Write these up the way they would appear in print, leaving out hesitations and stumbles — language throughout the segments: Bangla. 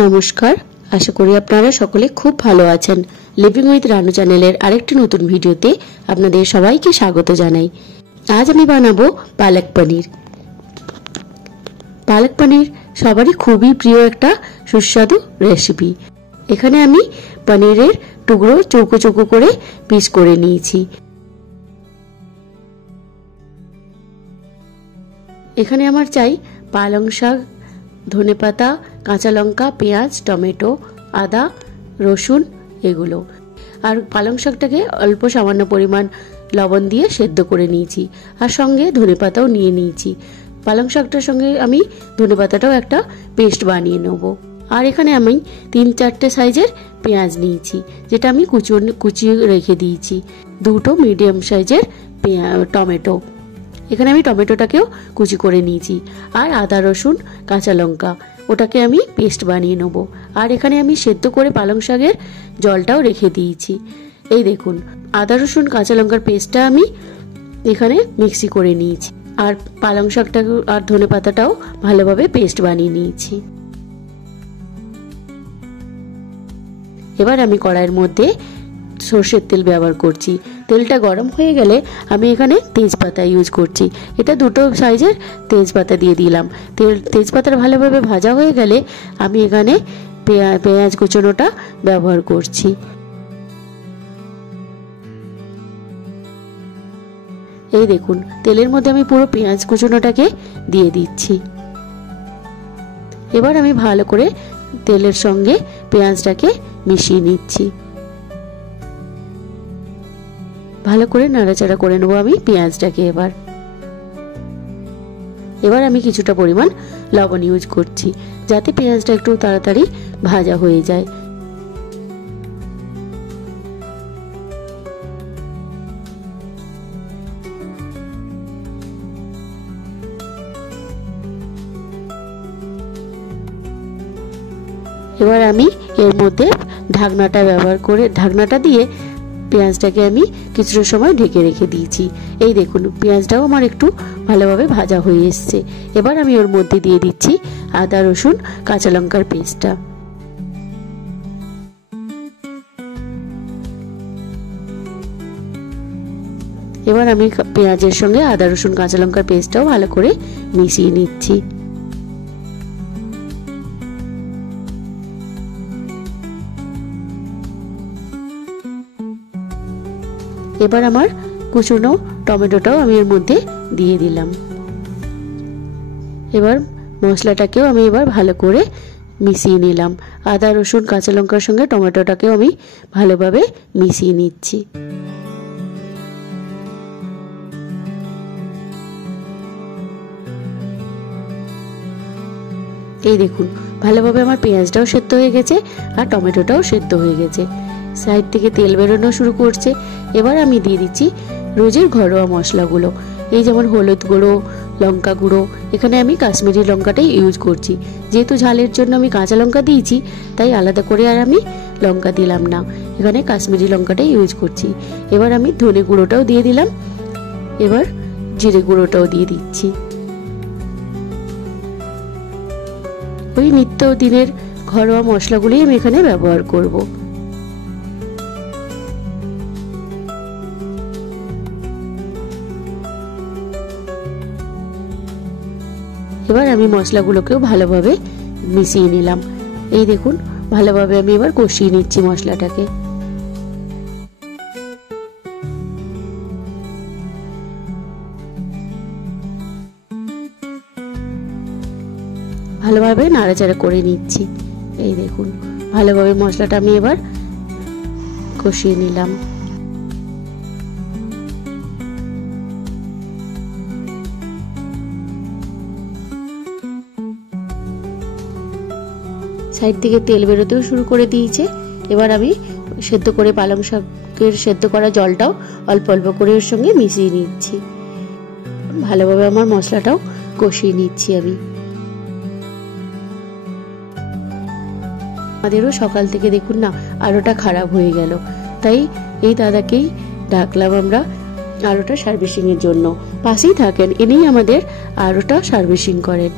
নমস্কার, আশা করি আপনারা সকলে খুব ভালো আছেন। লিভিং উইথ রানু চ্যানেলের আরেকটি নতুন ভিডিওতে আপনাদের সবাইকে স্বাগত জানাই। আজ আমি বানাবো পালক পনির। পালক পনির সবারই খুবই প্রিয় একটা সুস্বাদু রেসিপি। এখানে আমি পনিরের টুকরো চৌকো চৌকো করে পিস করে নিয়েছি। এখানে আমার চাই পালং শাক, ধনেপাতা, কাঁচা লঙ্কা, পেঁয়াজ, টমেটো, আদা, রসুন এগুলো। আর পালং শাকটাকে অল্প সামান্য পরিমাণ লবণ দিয়ে সেদ্ধ করে নিয়েছি, আর সঙ্গে ধনেপাতাও নিয়ে নিয়েছি। পালং শাকটার সঙ্গে আমি ধনেপাতাটাও একটা পেস্ট বানিয়ে নেব। আর এখানে আমি 3-4টে সাইজের পেঁয়াজ নিয়েছি, যেটা আমি কুচিয়ে রেখে দিয়েছি। 2টো মিডিয়াম সাইজের টমেটো, এখানে আমি টমেটোটাকেও কুচি করে নিয়েছি। আর আদা, রসুন, কাঁচা লঙ্কা, ওটাকে আমি পেস্ট বানিয়ে নেব। আর এখানে আমি সেদ্ধ করে পালং শাকের জলটাও রেখে দিয়েছি। এই দেখুন, আদা, রসুন, কাঁচা লঙ্কার পেস্টটা আমি এখানে মিক্সি করে নিয়েছি। আর পালং শাকটা আর ধনেপাতাটাও ভালোভাবে পেস্ট বানিয়ে নিয়েছি। এবার আমি কড়াইয়ের মধ্যে সর্ষের তেল ব্যবহার করছি। তেলটা গরম হয়ে গেলে আমি এখানে তেজপাতা ইউজ করছি। এটা 2টো সাইজের তেজপাতা দিয়ে দিলাম। তেজপাতাটা ভালোভাবে ভাজা হয়ে গেলে আমি এখানে পেঁয়াজ কুচনোটা ব্যবহার করছি। এই দেখুন, তেলের মধ্যে আমি পুরো পেঁয়াজ কুচনোটাকে দিয়ে দিচ্ছি। এবার আমি ভালো করে তেলের সঙ্গে পেঁয়াজটাকে মিশিয়ে নিচ্ছি। ভালো করে নাড়াচাড়া করে নেবো আমি পেঁয়াজটাকে। এবার আমি কিছুটা পরিমাণ লবণ ইউজ করছি, যাতে পেঁয়াজটা একটু তাড়াতাড়ি ভাজা হয়ে যায়। এবার আমি এর মধ্যে ঢাকনাটা দিয়ে পেঁয়াজটাকে আমি কিছুটা সময় ঢেকে রেখে দিয়েছি। এই দেখুন, পেঁয়াজটাও আমার একটু ভালোভাবে ভাজা হয়ে এসছে। এবার আমি ওর মধ্যে দিয়ে দিচ্ছি আদা, রসুন, কাঁচা লঙ্কার পেস্টটা। এবার আমি পেঁয়াজের সঙ্গে আদা, রসুন, কাঁচা লঙ্কার পেস্টটাও ভালো করে মিশিয়ে নিচ্ছি। এবার আমার কুচনো টমেটোটাও আমি এর মধ্যে দিয়ে দিলাম। এবার মশলাটাকেও আমি এবার ভালো করে মিশিয়ে নিলাম। আদা, রসুন, কাঁচা লঙ্কার সঙ্গে টমেটোটাকেও আমি ভালোভাবে মিশিয়ে নিচ্ছি। এই দেখুন, ভালোভাবে আমার পেঁয়াজটাও সেদ্ধ হয়ে গেছে আর টমেটোটাও সেদ্ধ হয়ে গেছে। সাইড থেকে তেল বেরোনো শুরু করছে। এবার আমি দিয়ে দিচ্ছি রোজের ঘরোয়া মশলাগুলো, এই যেমন হলুদ গুঁড়ো, লঙ্কা গুঁড়ো। এখানে আমি কাশ্মীরি লঙ্কাটাই ইউজ করছি, যেহেতু ঝালের জন্য আমি কাঁচা লঙ্কা দিয়েছি, তাই আলাদা করে আর আমি লঙ্কা দিলাম না, এখানে কাশ্মীরি লঙ্কাটাই ইউজ করছি। এবার আমি ধনে গুঁড়োটাও দিয়ে দিলাম। এবার জিরে গুঁড়োটাও দিয়ে দিচ্ছি। ওই নিত্যদিনের ঘরোয়া মশলাগুলোই আমি এখানে ব্যবহার করব। এবার আমি মশলাগুলোকেও ভালোভাবে মিশিয়ে নিলাম। এই দেখুন, ভালোভাবে আমি এবার কষিয়ে নিচ্ছি মশলাটাকে। ভালোভাবে নাড়াচাড়া করে নিচ্ছি। এই দেখুন, ভালোভাবে মশলাটা আমি এবার কষিয়ে নিলাম। সাইড থেকে তেল বেরোতেও শুরু করে দিয়েছে। এবার আমি সেদ্ধ করে পালং শাকের সেদ্ধ করা জলটাও অল্প অল্প করে ওর সঙ্গে মিশিয়ে নিচ্ছি। ভালোভাবে আমার মশলাটাও কষিয়ে নিচ্ছি আমি। আমাদেরও সকাল থেকে দেখুন না, আলোটা খারাপ হয়ে গেল, তাই এই দাদাকেই ডাকলাম আমরা আলোটা সার্ভিসিং এর জন্য। পাশেই থাকেন, ইনিই আমাদের আলোটা সার্ভিসিং করেন।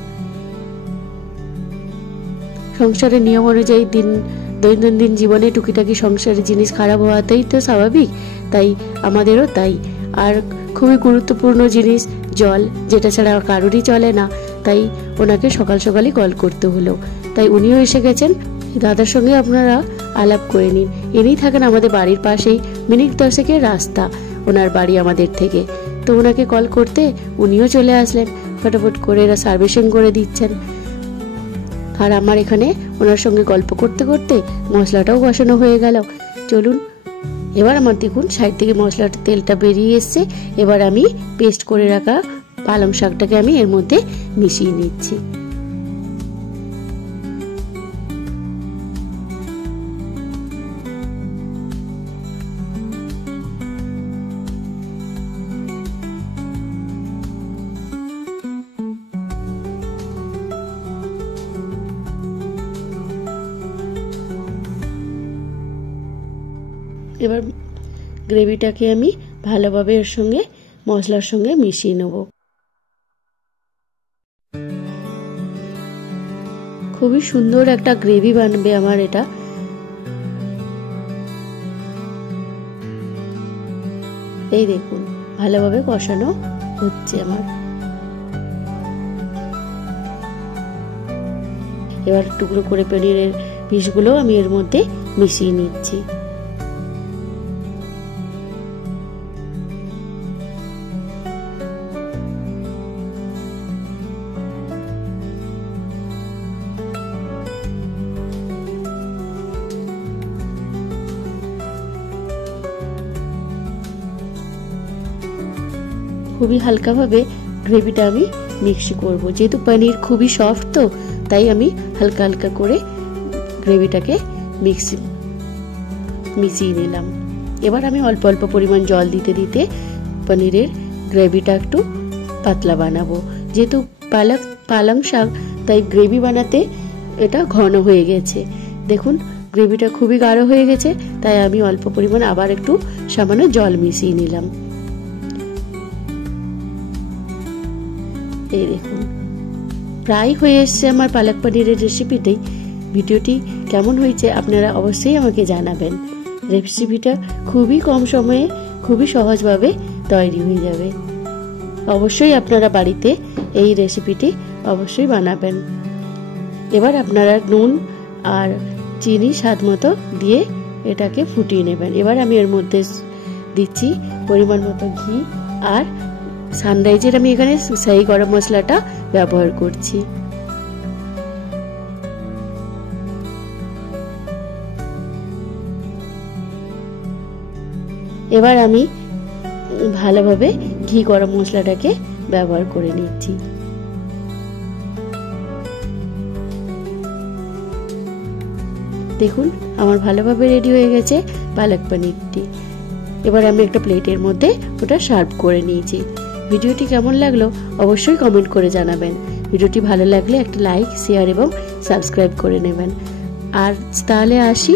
সংসারের নিয়ম অনুযায়ী দৈনন্দিন জীবনে টুকিটাকি সংসারের জিনিস খারাপ হওয়াতেই তো স্বাভাবিক, তাই আমাদেরও তাই। আর খুবই গুরুত্বপূর্ণ জিনিস জল, যেটা ছাড়া কারোরই চলে না, তাই ওনাকে সকাল সকালই কল করতে হলো। তাই উনিও এসে গেছেন। দাদার সঙ্গে আপনারা আলাপ করে নিন। ইনিই থাকেন আমাদের বাড়ির পাশেই, মিনিট 10-এর রাস্তা ওনার বাড়ি আমাদের থেকে। তো ওনাকে কল করতে উনিও চলে আসলেন, ফটাফট করে এরা সার্ভিসিং করে দিচ্ছেন। আর আমার এখানে ওনার সঙ্গে গল্প করতে করতে মশলাটাও বসানো হয়ে গেল। চলুন, এবার আমার দেখুন সাইড থেকে মশলার তেলটা বেরিয়ে এসছে। এবার আমি পেস্ট করে রাখা পালং শাকটাকে আমি এর মধ্যে মিশিয়ে নিচ্ছি। এবার গ্রেভিটাকে আমি ভালোভাবে এর সঙ্গে মশলার সঙ্গে মিশিয়ে নেব। খুবই সুন্দর একটা গ্রেভি বানবে আমার এটা। এই দেখুন ভালোভাবে কষানো হচ্ছে আমার। এবার টুকরো করে পনিরের পিসগুলো আমি এর মধ্যে মিশিয়ে নিচ্ছি। খুবই হালকাভাবে গ্রেভিটা আমি মিক্স করব, যেহেতু পনির খুবই সফট, তো তাই আমি হালকা হালকা করে গ্রেভিটাকে মিশিয়ে নিলাম। এবার আমি অল্প অল্প পরিমাণ জল দিতে দিতে পনিরের গ্রেভিটা একটু পাতলা বানাবো। যেহেতু পালং শাক, তাই গ্রেভি বানাতে এটা ঘন হয়ে গেছে। দেখুন গ্রেভিটা খুবই গাঢ় হয়ে গেছে, তাই আমি অল্প পরিমাণ আবার একটু সামান্য জল মিশিয়ে নিলাম। এই দেখুন প্রায় হয়ে এসছে আমার পালক পনিরের রেসিপিটাই। ভিডিওটি কেমন হয়েছে আপনারা অবশ্যই আমাকে জানাবেন। রেসিপিটা খুবই কম সময়ে খুবই সহজভাবে তৈরি হয়ে যাবে। অবশ্যই আপনারা বাড়িতে এই রেসিপিটি অবশ্যই বানাবেন। এবার আপনারা নুন আর চিনি স্বাদ মতো দিয়ে এটাকে ফুটিয়ে নেবেন। এবার আমি এর মধ্যে দিচ্ছি পরিমাণ মতো ঘি, আর সানরাইজের আমি এখানে শাহি গরম মশলাটা ব্যবহার করছি। এবার আমি ভালোভাবে ঘি গরম মশলাটাকে ব্যবহার করে নিচ্ছি। দেখুন আমার ভালোভাবে রেডি হয়ে গেছে পালক পনিরটি। এবার আমি একটা প্লেটের মধ্যে ওটা সার্ভ করে নিয়েছি। ভিডিওটি কেমন লাগলো অবশ্যই কমেন্ট করে জানাবেন। ভিডিওটি ভালো লাগলে একটা লাইক, শেয়ার এবং সাবস্ক্রাইব করে নেবেন। আর তাহলে আসি